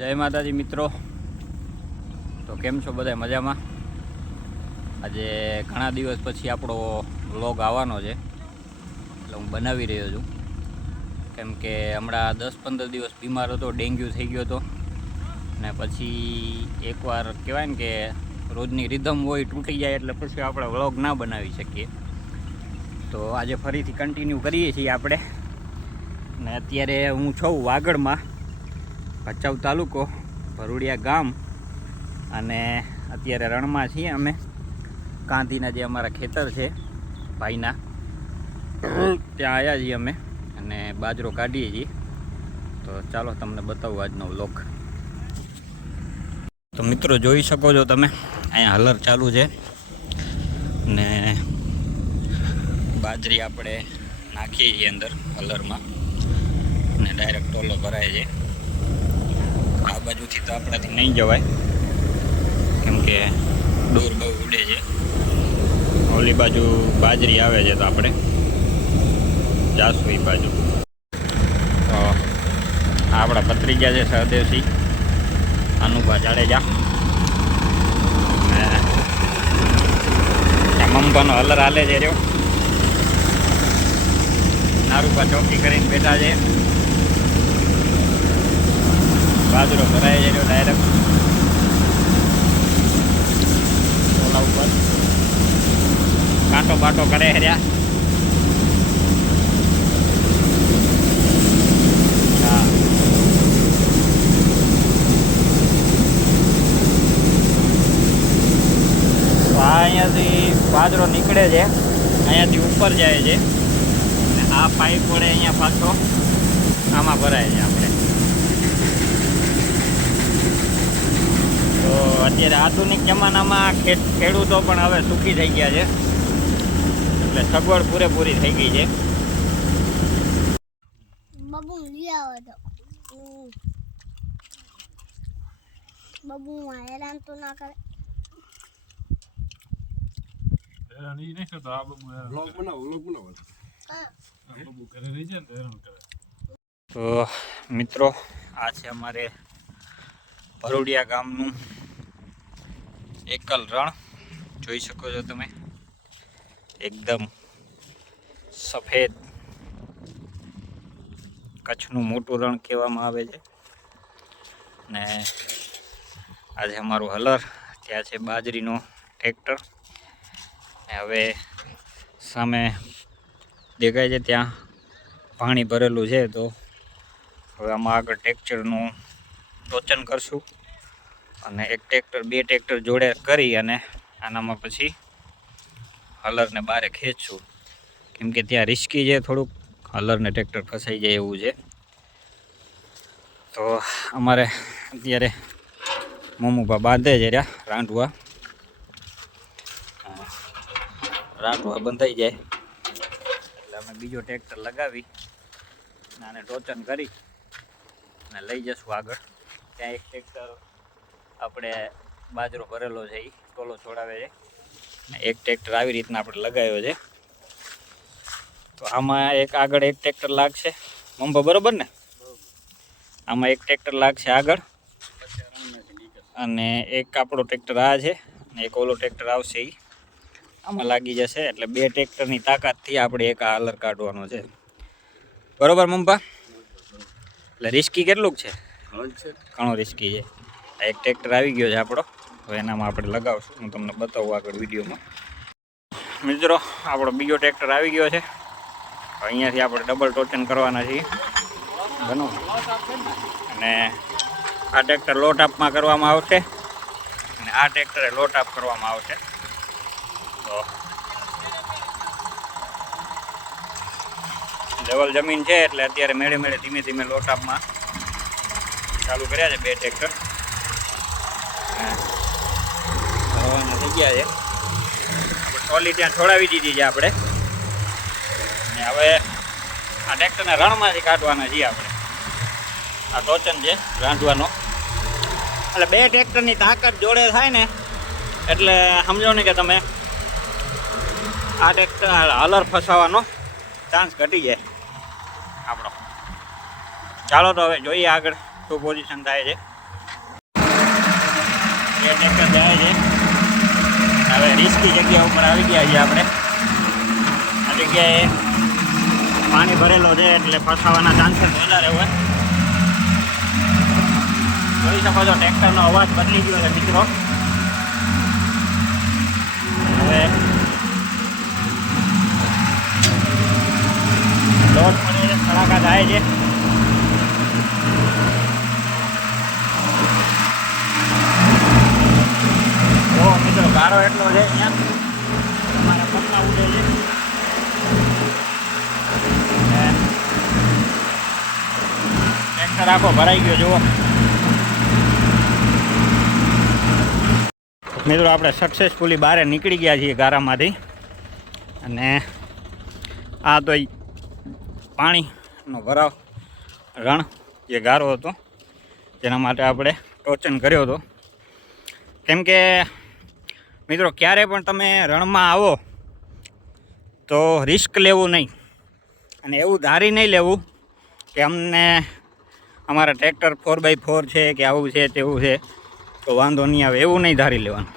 જય માતાજી મિત્રો, તો કેમ છો બધા? મજામાં? આજે ઘણા દિવસ પછી આપણો વ્લોગ આવવાનો છે, એટલે હું બનાવી રહ્યો છું. કેમ કે હમણાં 10-15 દિવસ બીમાર હતો, ડેન્ગ્યુ થઈ ગયો હતો, ને પછી એકવાર કહેવાય ને કે રોજની રિધમ હોય તૂટી જાય, એટલે પછી આપણે વ્લોગ ના બનાવી શકીએ. તો આજે ફરીથી કન્ટિન્યુ કરીએ છીએ આપણે. ને અત્યારે હું છું વાગડમાં, ભચાઉ તાલુકો, ભરૂડિયા ગામ, અને અત્યારે રણમાં છીએ અમે. કાંધીના જે અમારા ખેતર છે ભાઈના, ત્યાં આવ્યા છીએ અમે અને બાજરો કાઢીએ છીએ. તો ચાલો તમને બતાવું આજનો વ્લોગ. તો મિત્રો જોઈ શકો છો તમે, અહીંયા હલર ચાલુ છે ને બાજરી આપણે નાખીએ છીએ અંદર હલરમાં, ને ડાયરેક્ટ ટોલો ભરાય છે. આ બાજુથી તો આપણાથી નહીં જવાય, કેમ કે દૂર બહુ ઉડે છે. ઓલી બાજુ બાજરી આવે છે, તો આપણે જાશું એ બાજુ. તો આપણા ભત્રીજા છે સહદેવસિંહ અનુભા જાડેજા, મમભાનો હલર હાલે છે રહ્યો. નારૂપા ચોકી કરીને બેઠા છે. બાજરો ભરાય છે રહ્યો ડાયરેક્ટ ટોલા ઉપર. કાંટો બાટો કરે રહ્યા. હા, અહીંયાથી બાજરો નીકળે છે, અહીંયાથી ઉપર જાય છે, અને આ પાઇપ વડે અહીંયા પાછો આમાં ભરાય છે આપણે. તો અત્યારે આધુનિક જમાનામાં ખેડૂતો પણ હવે સુખી થઈ ગયા છે, એટલે સગવડ પૂરેપૂરી થઈ ગઈ છે. બબુ લઈ આવો તો બબુ હેરાન તો ના કરે. હેરાન ઈ નહીં કરતો, આ બબુ વ્લોગ બનાવો હા, બબુ ઘરે રહી જાય ને હેરાન કરે. તો મિત્રો, આ છે અમારે ભરૂડિયા ગામનું એકલ રણ. જોઈ શકો છો તમે, એકદમ સફેદ કચ્છનું મોટું રણ કહેવામાં આવે છે. ને આજે અમારું હલર, ત્યાં છે બાજરીનો ટ્રેક્ટર. ને હવે સામે દેખાય છે ત્યાં પાણી ભરેલું છે. તો હવે આમાં આગળ ટ્રેક્ટરનું ટોચન કરશું, અને એક ટ્રેક્ટર, બે ટ્રેક્ટર જોડે કરી અને આનામાં પછી હલરને બારે ખેંચશું. કેમ કે ત્યાં રિસ્કી છે થોડુંક, હલરને ટ્રેક્ટર ફસાઈ જાય એવું છે. તો અમારે અત્યારે મમ્મુપા બાંધે છે રહ્યા રાંધવા બંધાઈ જાય એટલે અમે બીજો ટ્રેક્ટર લગાવી અને આને ટોચન કરી અને લઈ જશું આગળ. ત્યાં એક ટ્રેક્ટર આપણે બાજરો ભરેલો છે, એ ટોલો છોડાવે છે, અને એક ટ્રેક્ટર આવી રીતના આપણે લગાવ્યો છે. તો આમાં એક આગળ એક ટ્રેક્ટર લાગશે મમ્પા, બરોબર ને? આમાં એક ટ્રેક્ટર લાગશે આગળ, અને એક આપણો ટ્રેક્ટર આ છે, અને એક ઓલો ટ્રેક્ટર આવશે એ આમાં લાગી જશે. એટલે બે ટ્રેક્ટરની તાકાતથી આપણે એક આ હલર કાઢવાનો છે, બરોબર મમ્પા? એટલે રિસ્કી કેટલુંક છે? ઘણો રિસ્કી છે. એક ટ્રેક્ટર આવી ગયો છે આપણો, હવે એનામાં આપણે લગાવશું. હું તમને બતાવું આગળ વિડીયોમાં. મિત્રો, આપણો બીજો ટ્રેક્ટર આવી ગયો છે. અહીંયાથી આપણે ડબલ ટોચન કરવાના છીએ બનો, અને આ ટ્રેક્ટર લોટ આપમાં કરવામાં આવશે, અને આ ટ્રેક્ટરે લોટ આપ કરવામાં આવશે. તો લેવલ જમીન છે એટલે અત્યારે મેળે મેળે ધીમે ધીમે લોટ આપમાં ચાલુ કર્યા છે બે ટ્રેક્ટર. રવાના થઈ ગયા છે. આપણે ટ્રોલી ત્યાં છોડાવી દીધી છે આપણે, અને હવે આ ટ્રેક્ટરને રણમાંથી કાઢવાના છીએ આપણે. આ ટોચન છે રાંધવાનો, એટલે બે ટ્રેક્ટરની તાકાત જોડે થાય ને એટલે સમજો ને કે તમે આ ટ્રેક્ટર હલર ફસાવાનો ચાન્સ ઘટી જાય આપણો. ચાલો તો હવે જોઈએ આગળ શું પોઝિશન થાય છે. ટ્રેક્ટર જાય છે. હવે રિસ્કી જગ્યા ઉપર આવી ગયા છીએ આપણે. આ જગ્યાએ પાણી ભરેલો છે એટલે ફસાવાના ચાન્સીસ વધારે હોય. જોઈ શકો છો ટ્રેક્ટરનો અવાજ બદલી ગયો છે મિત્રો. હવે લોટ પડે છે, સડાકા જાય છે. જો મિત્રો ગારો એટલો છે અહીંયા તમારા પગના ઉડે છે. ટ્રેક્ટર આખો ભરાઈ ગયો જુઓ. મિત્રો આપણે સક્સેસફુલી બહાર નીકળી ગયા છીએ ગારામાંથી. અને આ તો પાણીનો ભરાવ રણ જે ગારો હતો તેના માટે આપણે ટોચન કર્યો હતો. કેમ કે મિત્રો ક્યારે પણ તમે રણમાં આવો તો રિસ્ક લેવું નહીં, અને એવું ધારી નહીં લેવું કે અમને અમારા ટ્રેક્ટર 4x4 છે કે આવું છે તેવું છે તો વાંધો નહીં આવે, એવું નહીં ધારી લેવાનું.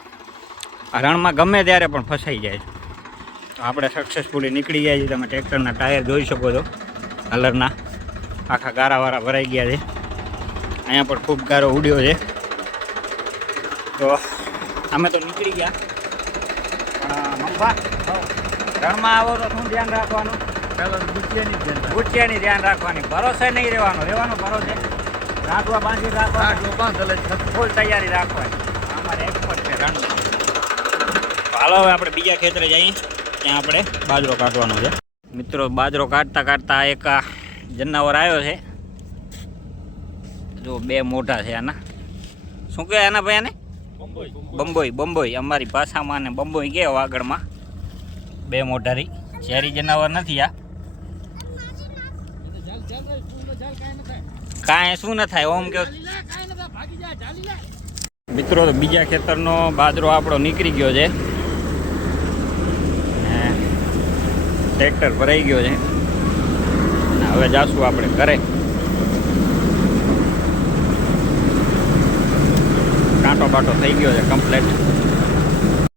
આ રણમાં ગમે ત્યારે પણ ફસાઈ જાય છે. તો આપણે સક્સેસફુલી નીકળી ગયા છીએ. તમે ટ્રેક્ટરના ટાયર જોઈ શકો છો કલરના, આખા ગારાવાળા ભરાઈ ગયા છે. અહીંયા પણ ખૂબ ગારો ઉડ્યો છે. તો અમે તો નીકળી ગયા. પણ મમ્પા રણમાં આવો તો શું ધ્યાન રાખવાનું? ગુટિયાની ધ્યાન રાખવાની, ભરોસે નહીં રહેવાનો ભરોસે રાંધવા બાંધી રાખવા, ફૂલ તૈયારી રાખવાની. અમારે એક્સપર્ટ છે રણ. હાલો હવે આપણે બીજા ખેતરે જઈએ, ત્યાં આપણે બાજરો કાઢવાનો છે. મિત્રો બાજરો કાઢતા કાઢતા એક જનાવર આવ્યો છે. જો બે મોઢા છે આના. શું કહેવાય આના ભાઈ આને? બંબોઈ. અમારી ભાષામાં ને બંબોઈ કહે આગળમાં. બે મોઢારી ઝેરી જનાવર નથી આ. કાંઈ શું ન થાય ઓમ કે મિત્રો. તો બીજા ખેતરનો બાજરો આપણો નીકળી ગયો છે. ટ્રેક્ટર ભરાઈ ગયો છે. હવે જાશું આપણે ઘરે. કાંટો બાટો થઈ ગયો છે કમ્પ્લેટ.